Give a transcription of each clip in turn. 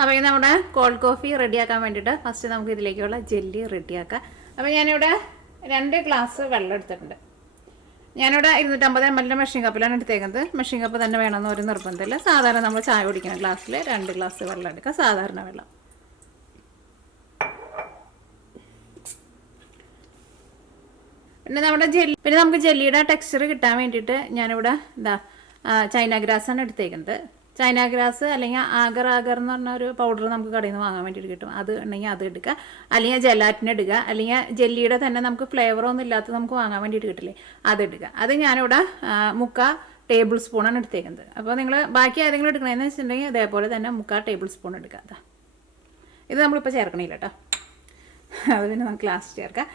അപ്പോൾ ഈ നമ്മുടെ കോൾഡ് കോഫി റെഡിയാക്കാൻ വേണ്ടിയിട്ട് ഫസ്റ്റ് നമുക്ക് ഇതിലേക്കുള്ള ജെല്ലി റെഡിയാക്കാം. അപ്പോൾ ഞാനിവിടെ 2 ഗ്ലാസ് വെള്ളം എടുത്തിട്ടുണ്ട്. ഞാനിവിടെ 250 ml മെഷീൻ കപ്പിലാണ് എടുത്തേക്കുന്നത്. മെഷീൻ കപ്പ് തന്നെ വേണമെന്ന് ഒരു നിർബന്ധമില്ല. സാധാരണ നമ്മൾ ചായ കുടിക്കുന്ന ഗ്ലാസ്സിൽ 2 ഗ്ലാസ് വെള്ളം എടുക്കുക, സാധാരണ വെള്ളം. പിന്നെ നമുക്ക് ജെല്ലിയുടെ ടെക്സ്ചർ കിട്ടാൻ വേണ്ടിയിട്ട് ഞാനിവിടെ ചൈന ഗ്രാസാണ് എടുത്തേക്കുന്നത്. ചൈന ഗ്രാസ് അല്ലെങ്കിൽ ആഗർ എന്ന് പറഞ്ഞ ഒരു പൗഡർ നമുക്ക് കടയിൽ നിന്ന് വാങ്ങാൻ വേണ്ടിയിട്ട് കിട്ടും. അത് ഉണ്ടെങ്കിൽ അത് എടുക്കുക, അല്ലെങ്കിൽ ജെലാറ്റിൻ എടുക്കുക, അല്ലെങ്കിൽ ജെല്ലിയുടെ തന്നെ നമുക്ക് ഫ്ലേവറൊന്നും ഇല്ലാത്ത നമുക്ക് വാങ്ങാൻ വേണ്ടിയിട്ട് കിട്ടില്ലേ, അത് എടുക്കുക. അത് ഞാനിവിടെ 3/4 ടേബിൾ സ്പൂണാണ് എടുത്തേക്കുന്നത്. അപ്പോൾ നിങ്ങൾ ബാക്കി ഏതെങ്കിലും എടുക്കണമെന്ന് വെച്ചിട്ടുണ്ടെങ്കിൽ അതേപോലെ തന്നെ 3/4 ടേബിൾ സ്പൂൺ എടുക്കുക. അതാ ഇത് നമ്മളിപ്പോൾ ചേർക്കണില്ല കേട്ടോ, അത് പിന്നെ നമുക്ക് ലാസ്റ്റ് ചേർക്കാം.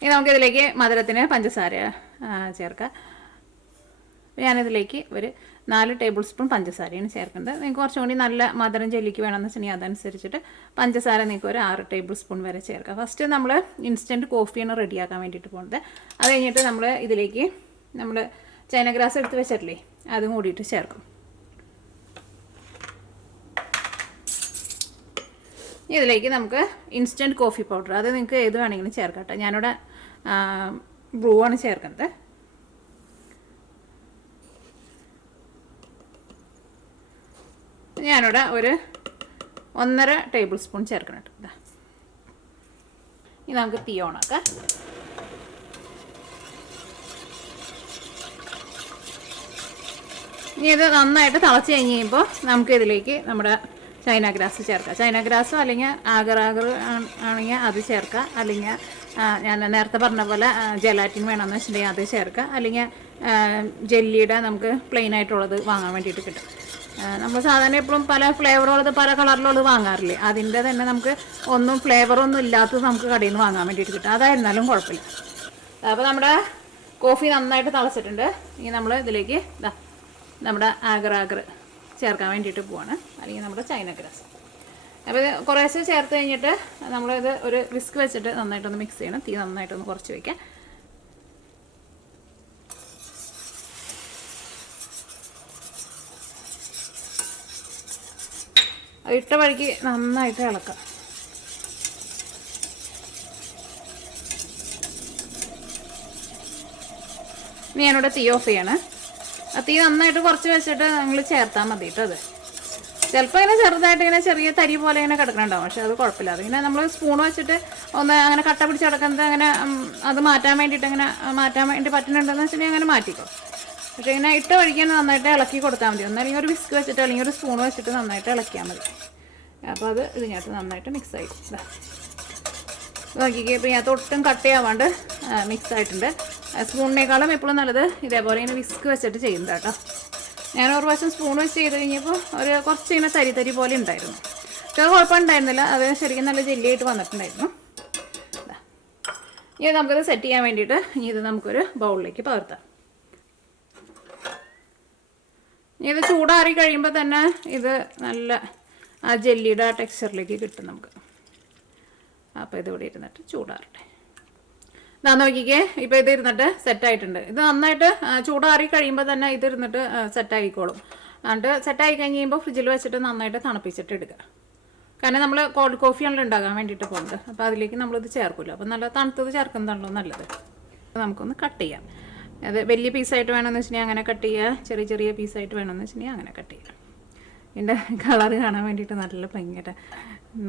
ഇനി നമുക്കിതിലേക്ക് മധുരത്തിന് പഞ്ചസാര ചേർക്കാം. ഞാനിതിലേക്ക് ഒരു 4 ടേബിൾ സ്പൂൺ പഞ്ചസാരയാണ് ചേർക്കേണ്ടത്. നിങ്ങൾക്ക് കുറച്ചും കൂടി നല്ല മധുരം ജെല്ലിക്ക് വേണമെന്ന് വെച്ചിട്ടുണ്ടെങ്കിൽ അതനുസരിച്ചിട്ട് പഞ്ചസാര നിങ്ങൾക്ക് ഒരു 6 ടേബിൾ സ്പൂൺ വരെ ചേർക്കാം. ഫസ്റ്റ് നമ്മൾ ഇൻസ്റ്റൻറ്റ് കോഫിയാണ് റെഡിയാക്കാൻ വേണ്ടിയിട്ട് പോകുന്നത്. അത് കഴിഞ്ഞിട്ട് നമ്മൾ ഇതിലേക്ക് നമ്മൾ ചൈന ഗ്രാസ് എടുത്ത് വെച്ചിട്ടില്ലേ, അതും കൂടിയിട്ട് ചേർക്കും. ഇതിലേക്ക് നമുക്ക് ഇൻസ്റ്റൻറ്റ് കോഫി പൗഡർ, അത് നിങ്ങൾക്ക് ഏത് വേണമെങ്കിലും ചേർക്കാം കേട്ടോ. ഞാനിവിടെ ബ്രൂ ആണ് ചേർക്കുന്നത്. ഞാനിവിടെ ഒരു 1.5 ടേബിൾ സ്പൂൺ ചേർക്കണം കേട്ടോ. ഇനി നമുക്ക് തീ ഓണാക്കാം. ഇനി ഇത് നന്നായിട്ട് തിളച്ച് കഴിഞ്ഞ് കഴിയുമ്പോൾ നമുക്ക് ഇതിലേക്ക് നമ്മുടെ ചൈന ഗ്രാസ് ചേർക്കാം. ചൈന ഗ്രാസോ അല്ലെങ്കിൽ ആഗർ ആണെങ്കിൽ അത് ചേർക്കാം, അല്ലെങ്കിൽ ഞാൻ നേരത്തെ പറഞ്ഞ പോലെ ജെലാറ്റിൻ വേണമെന്ന് വെച്ചിട്ടുണ്ടെങ്കിൽ അത് ചേർക്കാം, അല്ലെങ്കിൽ ജെല്ലിയുടെ നമുക്ക് പ്ലെയിൻ ആയിട്ടുള്ളത് വാങ്ങാൻ വേണ്ടിയിട്ട് കിട്ടും. നമ്മൾ സാധാരണ എപ്പോഴും പല ഫ്ലേവറുള്ളത് പല കളറിലുള്ളത് വാങ്ങാറില്ലേ, അതിൻ്റെ തന്നെ നമുക്ക് ഒന്നും ഫ്ലേവറൊന്നും ഇല്ലാത്തത് നമുക്ക് കടയിൽ നിന്ന് വാങ്ങാൻ വേണ്ടിയിട്ട് കിട്ടും. അതായിരുന്നാലും കുഴപ്പമില്ല. അപ്പോൾ നമ്മുടെ കോഫി നന്നായിട്ട് തിളച്ചിട്ടുണ്ട്. ഇനി നമ്മൾ ഇതിലേക്ക് നമ്മുടെ ആഗർ ചേർക്കാൻ വേണ്ടിയിട്ട് പോവാണ്, അല്ലെങ്കിൽ നമ്മുടെ ചൈന ഗ്രാസ്. അപ്പോൾ ഇത് കുറേശ്ശെ ചേർത്ത് കഴിഞ്ഞിട്ട് നമ്മളിത് ഒരു വിസ്ക് വെച്ചിട്ട് നന്നായിട്ടൊന്ന് മിക്സ് ചെയ്യണം. തീ നന്നായിട്ടൊന്ന് കുറച്ച് വയ്ക്കാം. ഇട്ട വഴിക്ക് നന്നായിട്ട് ഇളക്കാം. ഇനി ഞാനിവിടെ തീ ഓഫ് ചെയ്യണം. തീ നന്നായിട്ട് കുറച്ച് വെച്ചിട്ട് നിങ്ങൾ ചേർത്താൽ മതി കേട്ടോ. അത് ചിലപ്പോൾ ഇങ്ങനെ ചെറുതായിട്ട് ഇങ്ങനെ ചെറിയ തരി പോലെ ഇങ്ങനെ കിടക്കണുണ്ടാവും, പക്ഷെ അത് കുഴപ്പമില്ല. അതിങ്ങനെ നമ്മൾ സ്പൂൺ വെച്ചിട്ട് ഒന്ന് അങ്ങനെ കട്ട പിടിച്ച് കിടക്കുന്നത് അങ്ങനെ അത് മാറ്റാൻ വേണ്ടിയിട്ട് അങ്ങനെ മാറ്റാൻ വേണ്ടി പറ്റുന്നുണ്ടെന്ന് വെച്ചിട്ടുണ്ടെങ്കിൽ അങ്ങനെ മാറ്റിക്കോ. പക്ഷേ ഇങ്ങനെ ഇട്ട വഴിക്കാൻ നന്നായിട്ട് ഇളക്കി കൊടുത്താൽ മതി. ഒന്നല്ലെങ്കിൽ ഒരു വിസ്ക് വെച്ചിട്ട് അല്ലെങ്കിൽ ഒരു സ്പൂൺ വെച്ചിട്ട് നന്നായിട്ട് ഇളക്കിയാൽ മതി. അപ്പോൾ അത് ഇതിനകത്ത് നന്നായിട്ട് മിക്സ് ആയി നോക്കിക്കേ. ഇപ്പോൾ ഇതിനകത്ത് ഒട്ടും കട്ട് ചെയ്യാവാണ്ട് മിക്സ് ആയിട്ടുണ്ട്. സ്പൂണിനേക്കാളും എപ്പോഴും നല്ലത് ഇതേപോലെ ഇങ്ങനെ വിസ്ക് വെച്ചിട്ട് ചെയ്യുന്നത് കേട്ടോ. ഞാൻ ഒരു പ്രാവശ്യം സ്പൂൺ വെച്ച് ചെയ്ത് കഴിഞ്ഞപ്പോൾ ഒരു കുറച്ച് ഇങ്ങനെ തരി പോലെ ഉണ്ടായിരുന്നു, പക്ഷെ അത് കുഴപ്പമുണ്ടായിരുന്നില്ല. അത് ശരിക്കും നല്ല ജെല്ലിയായിട്ട് വന്നിട്ടുണ്ടായിരുന്നു. ഇനി നമുക്കത് സെറ്റ് ചെയ്യാൻ വേണ്ടിയിട്ട് ഇനി ഇത് നമുക്കൊരു ബൗളിലേക്ക് പകർത്താം. ഇനി ഇത് ചൂടാറി കഴിയുമ്പോൾ തന്നെ ഇത് നല്ല ആ ജെല്ലിയുടെ ആ ടെക്സ്ചറിലേക്ക് കിട്ടും നമുക്ക്. അപ്പോൾ ഇതിവിടെ ഇരുന്നിട്ട് ചൂടാറട്ടെ. ഇതാ നോക്കിക്കേ, ഇപ്പോൾ ഇത് ഇരുന്നിട്ട് സെറ്റായിട്ടുണ്ട്. ഇത് നന്നായിട്ട് ചൂടാറി കഴിയുമ്പോൾ തന്നെ ഇത് ഇരുന്നിട്ട് സെറ്റായിക്കോളും. എന്നിട്ട് സെറ്റായി കഴിഞ്ഞ് കഴിയുമ്പോൾ ഫ്രിഡ്ജിൽ വെച്ചിട്ട് നന്നായിട്ട് തണുപ്പിച്ചിട്ട് എടുക്കുക. കാരണം നമ്മൾ കോൾഡ് കോഫിയാണല്ലോ ഉണ്ടാകാൻ വേണ്ടിയിട്ട് പോകുന്നത്. അപ്പോൾ അതിലേക്ക് നമ്മളിത് ചേർക്കില്ല. അപ്പോൾ നല്ല തണുത്തത് ചേർക്കുന്നതാണല്ലോ നല്ലത്. നമുക്കൊന്ന് കട്ട് ചെയ്യാം. അത് വലിയ പീസായിട്ട് വേണമെന്ന് വെച്ചിട്ടുണ്ടെങ്കിൽ അങ്ങനെ കട്ട് ചെയ്യുക, ചെറിയ പീസായിട്ട് വേണമെന്ന് വെച്ചിട്ടുണ്ടെങ്കിൽ അങ്ങനെ കട്ട് ചെയ്യുക. ഇതിൻ്റെ കളർ കാണാൻ വേണ്ടിയിട്ട് നല്ല ഭയങ്കര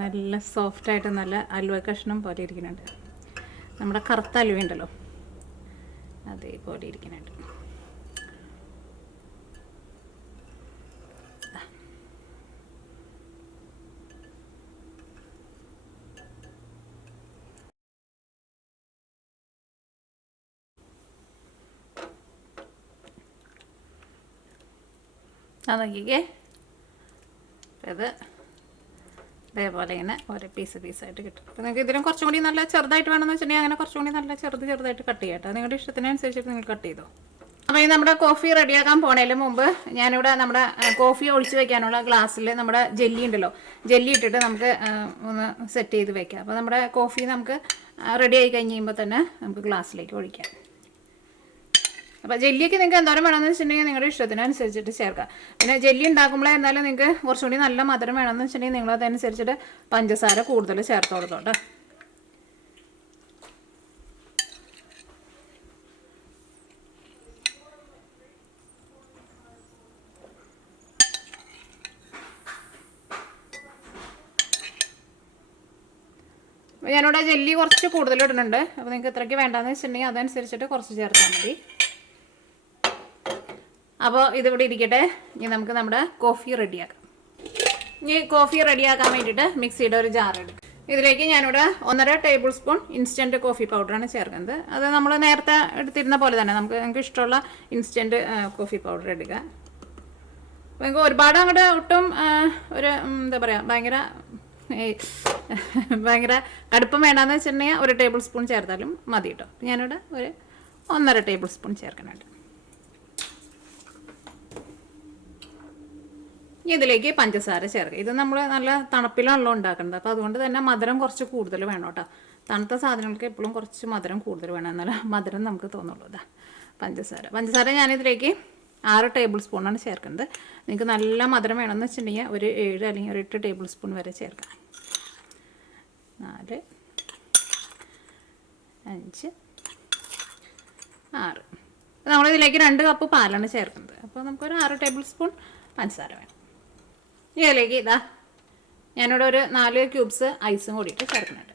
നല്ല സോഫ്റ്റായിട്ട് നല്ല അലുവ കഷ്ണം പോലെ ഇരിക്കുന്നുണ്ട്. നമ്മുടെ കറുത്ത അലുവ ഉണ്ടല്ലോ, അതേപോലെ ഇരിക്കുന്നുണ്ട്. നോക്കിക്കേ, ഇത് ഇതേപോലെ ഇങ്ങനെ ഓരോ പീസായിട്ട് കിട്ടും. അപ്പോൾ നിങ്ങൾക്ക് ഇതിനും കുറച്ചും കൂടി നല്ല ചെറുതായിട്ട് വേണമെന്ന് വെച്ചിട്ടുണ്ടെങ്കിൽ അങ്ങനെ കുറച്ചും കൂടി നല്ല ചെറുതായിട്ട് കട്ട് ചെയ്യാം കേട്ടോ. നിങ്ങളുടെ ഇഷ്ടത്തിനനുസരിച്ചിട്ട് നിങ്ങൾ കട്ട് ചെയ്തോ. അപ്പോൾ ഈ നമ്മുടെ കോഫി റെഡിയാക്കാൻ പോണതിന് മുമ്പ് ഞാനിവിടെ നമ്മുടെ കോഫി ഒഴിച്ച് വെക്കാനുള്ള ഗ്ലാസ്സിൽ നമ്മുടെ ജെല്ലി ഉണ്ടല്ലോ, ജെല്ലി ഇട്ടിട്ട് നമുക്ക് ഒന്ന് സെറ്റ് ചെയ്ത് വെക്കാം. അപ്പോൾ നമ്മുടെ കോഫി നമുക്ക് റെഡി ആയി കഴിഞ്ഞ് കഴിയുമ്പോൾ തന്നെ നമുക്ക് ഗ്ലാസ്സിലേക്ക് ഒഴിക്കാം. അപ്പോൾ ജെല്ലിയൊക്കെ നിങ്ങൾക്ക് എന്തോരം വേണമെന്ന് വെച്ചിട്ടുണ്ടെങ്കിൽ നിങ്ങളുടെ ഇഷ്ടത്തിനനുസരിച്ചിട്ട് ചേർക്കാം. പിന്നെ ജെല്ലി ഉണ്ടാക്കുമ്പോഴേ എന്നാലും നിങ്ങൾക്ക് കുറച്ചുകൂടി നല്ല മധുരം വേണമെന്ന് വെച്ചിട്ടുണ്ടെങ്കിൽ നിങ്ങളതനുസരിച്ചിട്ട് പഞ്ചസാര കൂടുതൽ ചേർത്ത് കൊടുത്തോട്ടെ. അപ്പോൾ ഞാനിവിടെ ജെല്ലി കുറച്ച് കൂടുതൽ ഇടുന്നുണ്ട്. അപ്പോൾ നിങ്ങൾക്ക് എത്രയ്ക്ക് വേണ്ടാന്ന് വെച്ചിട്ടുണ്ടെങ്കിൽ അതനുസരിച്ചിട്ട് കുറച്ച് ചേർത്താൽ മതി. അപ്പോൾ ഇതിവിടെ ഇരിക്കട്ടെ. ഇനി നമുക്ക് നമ്മുടെ കോഫി റെഡിയാക്കാം. ഇനി കോഫി റെഡിയാക്കാൻ വേണ്ടിയിട്ട് മിക്സിയുടെ ഒരു ജാർ എടുക്കും. ഇതിലേക്ക് ഞാനിവിടെ 1.5 ടേബിൾ സ്പൂൺ ഇൻസ്റ്റൻറ്റ് കോഫി പൗഡറാണ് ചേർക്കുന്നത്. അത് നമ്മൾ നേരത്തെ എടുത്തിരുന്ന പോലെ തന്നെ നിങ്ങൾക്ക് ഇഷ്ടമുള്ള ഇൻസ്റ്റൻറ്റ് കോഫി പൗഡർ എടുക്കുക. അപ്പോൾ നിങ്ങൾക്ക് ഒരുപാട് അങ്ങോട്ട് ഒട്ടും ഒരു എന്താ പറയുക ഭയങ്കര കടുപ്പം വേണ്ടാന്ന് വെച്ചിട്ടുണ്ടെങ്കിൽ 1 ടേബിൾ സ്പൂൺ ചേർത്താലും മതി കേട്ടോ. ഞാനിവിടെ ഒരു 1.5 ടേബിൾ സ്പൂൺ ചേർക്കുന്നുണ്ട്. ഇതിലേക്ക് പഞ്ചസാര ചേർക്കുക. ഇത് നമ്മൾ നല്ല തണുപ്പിലാണല്ലോ ഉണ്ടാക്കുന്നത്. അപ്പോൾ അതുകൊണ്ട് തന്നെ മധുരം കുറച്ച് കൂടുതൽ വേണം കേട്ടോ. തണുത്ത സാധനങ്ങൾക്ക് എപ്പോഴും കുറച്ച് മധുരം കൂടുതൽ വേണം, എന്നാലും മധുരം നമുക്ക് തോന്നുള്ളൂ. ഇതാ പഞ്ചസാര ഞാനിതിലേക്ക് 6 ടേബിൾ സ്പൂണാണ് ചേർക്കുന്നത്. നിങ്ങൾക്ക് നല്ല മധുരം വേണമെന്ന് വെച്ചിട്ടുണ്ടെങ്കിൽ ഒരു 7 അല്ലെങ്കിൽ ഒരു 8 ടേബിൾ സ്പൂൺ വരെ ചേർക്കാം. 4, 5, 6. നമ്മളിതിലേക്ക് 2 കപ്പ് പാലാണ് ചേർക്കുന്നത്. അപ്പോൾ നമുക്കൊരു 6 ടേബിൾ സ്പൂൺ പഞ്ചസാര വേണം. ഇതിലേക്ക് ഇതാ ഞാനിവിടെ ഒരു 4 ക്യൂബ്സ് ഐസും കൂടിയിട്ട് ചേർക്കുന്നുണ്ട്.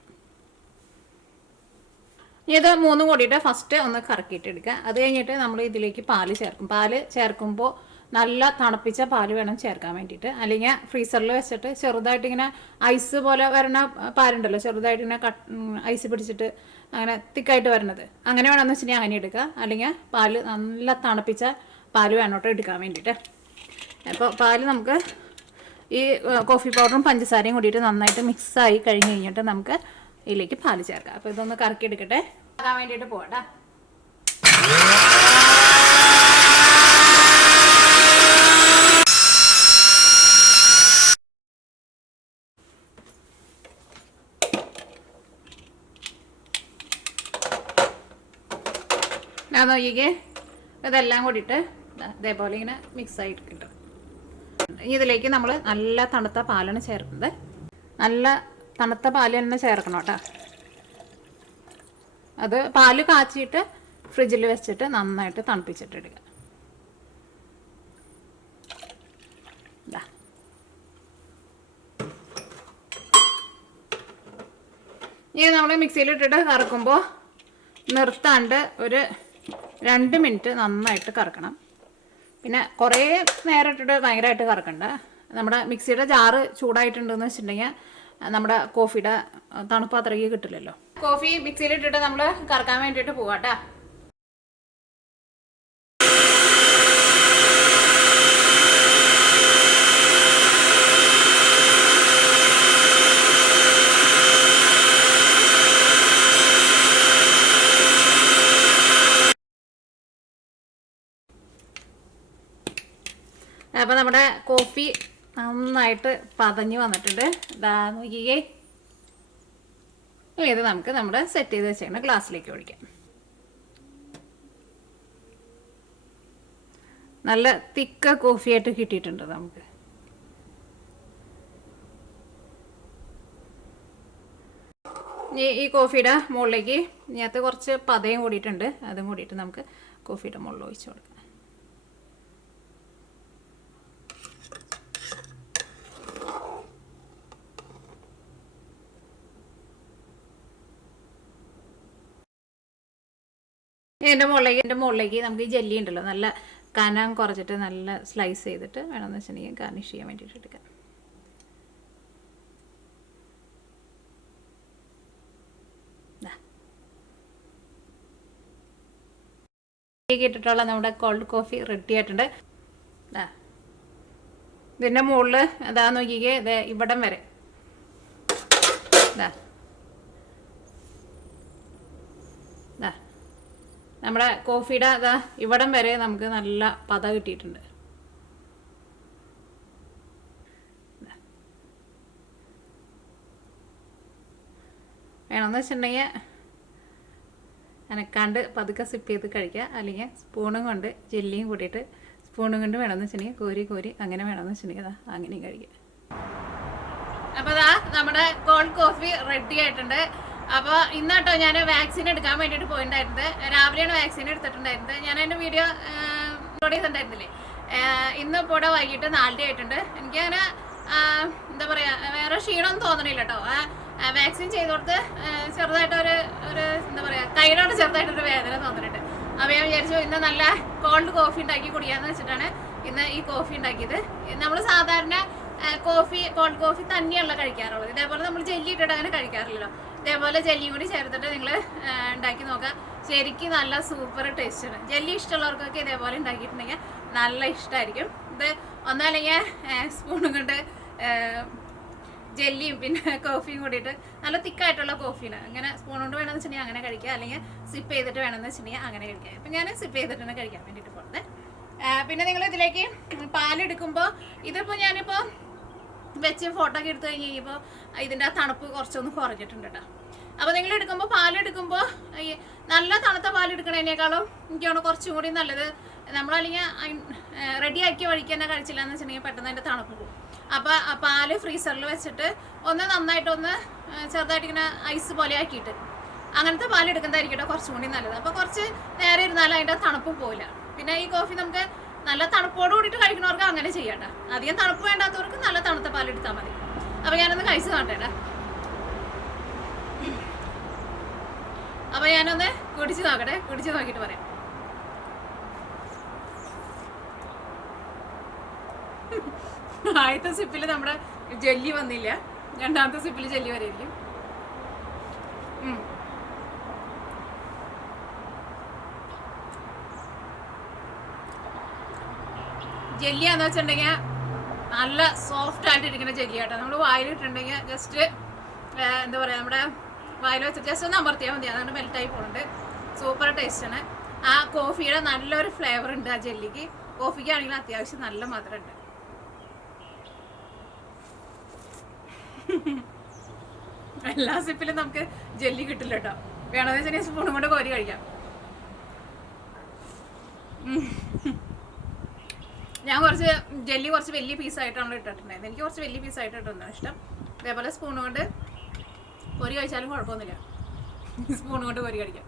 ഇത് 3 കൂടിയിട്ട് ഫസ്റ്റ് ഒന്ന് കറക്കിയിട്ട് എടുക്കുക. അത് കഴിഞ്ഞിട്ട് നമ്മൾ ഇതിലേക്ക് പാല് ചേർക്കും. പാല് ചേർക്കുമ്പോൾ നല്ല തണുപ്പിച്ച പാല് വേണം ചേർക്കാൻ വേണ്ടിയിട്ട്. അല്ലെങ്കിൽ ഫ്രീസറിൽ വെച്ചിട്ട് ചെറുതായിട്ട് ഇങ്ങനെ ഐസ് പോലെ വരണ പാലുണ്ടല്ലോ, ചെറുതായിട്ട് ഇങ്ങനെ ഐസ് പിടിച്ചിട്ട് അങ്ങനെ തിക്കായിട്ട് വരണത്, അങ്ങനെ വേണമെന്ന് വെച്ചിട്ടുണ്ടെങ്കിൽ അങ്ങനെ എടുക്കുക. അല്ലെങ്കിൽ പാല് നല്ല തണുപ്പിച്ച പാല് വേണോട്ടോ എടുക്കാൻ വേണ്ടിയിട്ട്. അപ്പോൾ പാല് നമുക്ക് ഈ കോഫി പൗഡറും പഞ്ചസാരയും കൂടിയിട്ട് നന്നായിട്ട് മിക്സായി കഴിഞ്ഞ് കഴിഞ്ഞിട്ട് നമുക്ക് ഇതിലേക്ക് പാല് ചേർക്കാം. അപ്പോൾ ഇതൊന്ന് കറക്കി എടുക്കട്ടെ. ആക്കാൻ വേണ്ടിയിട്ട് പോകട്ടെ. ഞാൻ നോക്കിക്കേ, ഇതെല്ലാം കൂടിയിട്ട് ഇതേപോലെ ഇങ്ങനെ മിക്സായിട്ട് കിട്ടും. ഇതിലേക്ക് നമ്മൾ നല്ല തണുത്ത പാലാണ് ചേർക്കുന്നത്. നല്ല തണുത്ത പാല് തന്നെ ചേർക്കണം കേട്ടോ. അത് പാല് കാച്ചിയിട്ട് ഫ്രിഡ്ജിൽ വെച്ചിട്ട് നന്നായിട്ട് തണുപ്പിച്ചിട്ട് എടുക്കുക. ഇനി നമ്മൾ മിക്സിയിലിട്ടിട്ട് കറക്കുമ്പോൾ നിർത്താണ്ട് ഒരു 2 മിനിറ്റ് നന്നായിട്ട് കറക്കണം. പിന്നെ കുറേ നേരം ഇട്ടിട്ട് ഭയങ്കരമായിട്ട് കറക്കണ്ട. നമ്മുടെ മിക്സിയുടെ ജാറ് ചൂടായിട്ടുണ്ടെന്ന് വെച്ചിട്ടുണ്ടെങ്കിൽ നമ്മുടെ കോഫിയുടെ തണുപ്പ് അത്രയ്ക്ക് കിട്ടില്ലല്ലോ. കോഫി മിക്സിയിലിട്ടിട്ട് നമ്മൾ കറക്കാൻ വേണ്ടിയിട്ട് പോവാട്ടാ. അപ്പോൾ നമ്മുടെ കോഫി നന്നായിട്ട് പതഞ്ഞ് വന്നിട്ടുണ്ട്. ഇതാ നോക്കിയേ. ഇത് നമുക്ക് നമ്മുടെ സെറ്റ് ചെയ്ത് വെച്ചേക്കുന്ന ഗ്ലാസ്സിലേക്ക് ഒഴിക്കാം. നല്ല തിക്ക കോഫിയായിട്ട് കിട്ടിയിട്ടുണ്ട് നമുക്ക്. ഈ കോഫിയുടെ മുകളിലേക്ക് ഇതിനകത്ത് കുറച്ച് പതയും കൂടിയിട്ടുണ്ട്. അതും കൂടിയിട്ട് നമുക്ക് കോഫിയുടെ മുകളിൽ ഒഴിച്ച് കൊടുക്കാം. ഇതിൻ്റെ മുകളിലേക്ക് നമുക്ക് ഈ ജെല്ലി ഉണ്ടല്ലോ, നല്ല കനം കുറച്ചിട്ട് നല്ല സ്ലൈസ് ചെയ്തിട്ട് വേണമെന്ന് വെച്ചിട്ടുണ്ടെങ്കിൽ ഗാർണിഷ് ചെയ്യാൻ വേണ്ടിയിട്ട് എടുക്കാം. ഇട്ടിട്ടുള്ള നമ്മുടെ കോൾഡ് കോഫി റെഡി ആയിട്ടുണ്ട്. ഇതിൻ്റെ മുകളിൽ അതാ നോക്കിക്കേ, ഇത് ഇവിടം വരെ നമ്മുടെ കോഫിയുടെ അതാ ഇവിടം വരെ നമുക്ക് നല്ല പത കിട്ടിയിട്ടുണ്ട്. വേണമെന്ന് വെച്ചിട്ടുണ്ടെങ്കിൽ അനക്കാണ്ട് പതുക്കെ സിപ്പ് ചെയ്ത് കഴിക്കുക. അല്ലെങ്കിൽ സ്പൂണും കൊണ്ട് ജെല്ലിയും കൂട്ടിയിട്ട് സ്പൂണും കൊണ്ട് വേണമെന്ന് വെച്ചിട്ടുണ്ടെങ്കിൽ കോരി കോരി അങ്ങനെ വേണമെന്ന് വെച്ചിട്ടുണ്ടെങ്കിൽ അതാ അങ്ങനെയും കഴിക്കുക. അപ്പോൾ അതാ നമ്മുടെ കോൾഡ് കോഫി റെഡി ആയിട്ടുണ്ട്. അപ്പോൾ ഇന്നാട്ടോ ഞാൻ വാക്സിൻ എടുക്കാൻ വേണ്ടിയിട്ട് പോയിട്ടുണ്ടായിരുന്നത്. രാവിലെയാണ് വാക്സിൻ എടുത്തിട്ടുണ്ടായിരുന്നത്. ഞാൻ അതിൻ്റെ വീഡിയോ അപ്ലോഡ് ചെയ്തിട്ടുണ്ടായിരുന്നില്ലേ. ഇന്നിപ്പോൾ ഇവിടെ വൈകിട്ട് 4 ആയിട്ടുണ്ട്. എനിക്കങ്ങനെ എന്താ പറയുക വേറെ ക്ഷീണമൊന്നും തോന്നണില്ല കേട്ടോ. വാക്സിൻ ചെയ്തോടത്ത് ചെറുതായിട്ടൊരു എന്താ പറയുക കൈയോട് ചെറുതായിട്ടൊരു വേദന തോന്നുന്നുണ്ട്. അപ്പോൾ ഞാൻ വിചാരിച്ചു ഇന്ന് നല്ല കോൾഡ് കോഫി ഉണ്ടാക്കി കുടിക്കാമെന്ന് വെച്ചിട്ടാണ് ഇന്ന് ഈ കോഫി ഉണ്ടാക്കിയത്. നമ്മൾ സാധാരണ കോൾഡ് കോഫി തന്നെയുള്ള കഴിക്കാറുള്ളത്. ഇതേപോലെ നമ്മൾ ജെല്ലി ഇട്ടിട്ട് അങ്ങനെ കഴിക്കാറില്ലല്ലോ. ഇതേപോലെ ജെല്ലിയും കൂടി ചേർത്തിട്ട് നിങ്ങൾ ഉണ്ടാക്കി നോക്കുക. ശരിക്കും നല്ല സൂപ്പർ ടേസ്റ്റാണ്. ജെല്ലി ഇഷ്ടമുള്ളവർക്കൊക്കെ ഇതേപോലെ ഉണ്ടാക്കിയിട്ടുണ്ടെങ്കിൽ നല്ല ഇഷ്ടമായിരിക്കും. ഇത് ഒന്നല്ലെങ്കിൽ സ്പൂണും കൊണ്ട് ജെല്ലിയും പിന്നെ കോഫിയും കൂടിയിട്ട് നല്ല തിക്കായിട്ടുള്ള കോഫീന് അങ്ങനെ സ്പൂൺ കൊണ്ട് വേണമെന്ന് വെച്ചിട്ടുണ്ടെങ്കിൽ അങ്ങനെ കഴിക്കുക. അല്ലെങ്കിൽ സിപ്പ് ചെയ്തിട്ട് വേണമെന്ന് വെച്ചിട്ടുണ്ടെങ്കിൽ അങ്ങനെ കഴിക്കുക. ഇപ്പം ഞാൻ സിപ്പ് ചെയ്തിട്ടാണ് കഴിക്കാൻ വേണ്ടിയിട്ട് പോകുന്നത്. പിന്നെ നിങ്ങൾ ഇതിലേക്ക് പാലെടുക്കുമ്പോൾ ഇതിപ്പോൾ ഞാനിപ്പോൾ വെച്ച് ഫോട്ടോ ഒക്കെ എടുത്തു കഴിഞ്ഞ് കഴിഞ്ഞപ്പോൾ ഇതിൻ്റെ തണുപ്പ് കുറച്ചൊന്ന് കുറഞ്ഞിട്ടുണ്ട് കേട്ടോ. അപ്പോൾ നിങ്ങൾ എടുക്കുമ്പോൾ പാലെടുക്കുമ്പോൾ നല്ല തണുത്ത പാലെടുക്കണതിനേക്കാളും എനിക്കാണ് കുറച്ചും കൂടി നല്ലത്. നമ്മളല്ലെങ്കിൽ റെഡിയാക്കിയ വഴിക്ക് തന്നെ കഴിച്ചില്ല എന്ന് വെച്ചിട്ടുണ്ടെങ്കിൽ പെട്ടെന്ന് അതിൻ്റെ തണുപ്പ് പോകും. അപ്പോൾ ആ പാല് ഫ്രീസറിൽ വെച്ചിട്ട് ഒന്ന് നന്നായിട്ടൊന്ന് ചെറുതായിട്ട് ഇങ്ങനെ ഐസ് പോലെ ആക്കിയിട്ട് അങ്ങനത്തെ പാലെടുക്കുന്നതായിരിക്കും കേട്ടോ കുറച്ചും കൂടി നല്ലത്. അപ്പോൾ കുറച്ച് നേരെ ഇരുന്നാലും അതിൻ്റെ തണുപ്പ് പോവില്ല. പിന്നെ ഈ കോഫി നമുക്ക് നല്ല തണുപ്പോട് കൂടിയിട്ട് കഴിക്കുന്നവർക്ക് അങ്ങനെ ചെയ്യാം കേട്ടോ. അധികം തണുപ്പ് വേണ്ടാത്തവർക്ക് നല്ല തണുത്ത പാലെടുത്താൽ മതി. അപ്പോൾ ഞാനൊന്ന് കഴിച്ച് കാണട്ടെ. അപ്പോൾ ഞാനൊന്ന് കുടിച്ച് നോക്കട്ടെ. കുടിച്ച് നോക്കിയിട്ട് പറയാം. ആദ്യത്തെ സിപ്പിൽ നമ്മുടെ ജെല്ലി വന്നില്ല. രണ്ടാമത്തെ സിപ്പിൽ ജെല്ലി വരെയായിരിക്കും. ജെല്ലിയാന്ന് വെച്ചിട്ടുണ്ടെങ്കിൽ നല്ല സോഫ്റ്റ് ആയിട്ട് ഇരിക്കുന്ന ജെല്ലി ആട്ടോ. നമ്മൾ വായിലിട്ടുണ്ടെങ്കിൽ ജസ്റ്റ് എന്താ പറയുക നമ്മുടെ വായിൽ വെച്ചിട്ട് ജസ്റ്റ് ഒന്ന് അമർത്തിയാൽ മതി. അതാണ് മെൽറ്റായി പോകുന്നുണ്ട്. സൂപ്പർ ടേസ്റ്റാണ്. ആ കോഫിയുടെ നല്ലൊരു ഫ്ലേവർ ഉണ്ട് ആ ജെല്ലിക്ക്. കോഫിക്കാണെങ്കിൽ അത്യാവശ്യം നല്ല മധുരമുണ്ട്. എല്ലാ സിപ്പിലും നമുക്ക് ജെല്ലി കിട്ടില്ല കേട്ടോ. വേണമെന്ന് വെച്ചാൽ സ്പൂണും കൊണ്ട് കോരി കഴിക്കാം. ഞാൻ കുറച്ച് ജെല്ലി കുറച്ച് വലിയ പീസായിട്ടാണ് ഇട്ടിട്ടുണ്ടായിരുന്നത്. എനിക്ക് കുറച്ച് വലിയ പീസായിട്ട് ഇട്ടുണ്ടാണ് ഇഷ്ടം. അതേപോലെ സ്പൂൺ കൊണ്ട് കോരി കഴിച്ചാലും കുഴപ്പമൊന്നുമില്ല. സ്പൂൺ കൊണ്ട് കോരി കഴിക്കാം.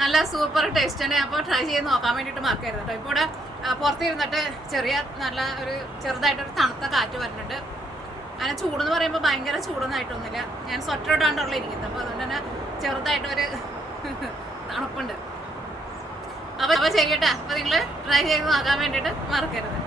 നല്ല സൂപ്പർ ടേസ്റ്റാണ്. അപ്പോൾ ട്രൈ ചെയ്ത് നോക്കാൻ വേണ്ടിയിട്ട് മറക്കരുത് കേട്ടോ. ഇപ്പോൾ ഇവിടെ പുറത്തിരുന്നിട്ട് നല്ല ഒരു ചെറുതായിട്ടൊരു തണുത്ത കാറ്റ് വരുന്നുണ്ട്. അങ്ങനെ ചൂടെന്ന് പറയുമ്പോൾ ഭയങ്കര ചൂടൊന്നും ആയിട്ടൊന്നുമില്ല. ഞാൻ സ്വെറ്റർ ഇടാണ്ടുള്ള ഇരിക്കുന്നത്. അപ്പോൾ അതുകൊണ്ട് തന്നെ ചെറുതായിട്ടൊരു തണുപ്പുണ്ട്. അപ്പോൾ ശരി കേട്ടോ. അപ്പോൾ നിങ്ങൾ ട്രൈ ചെയ്ത് നോക്കാൻ വേണ്ടിയിട്ട് മറക്കരുത്.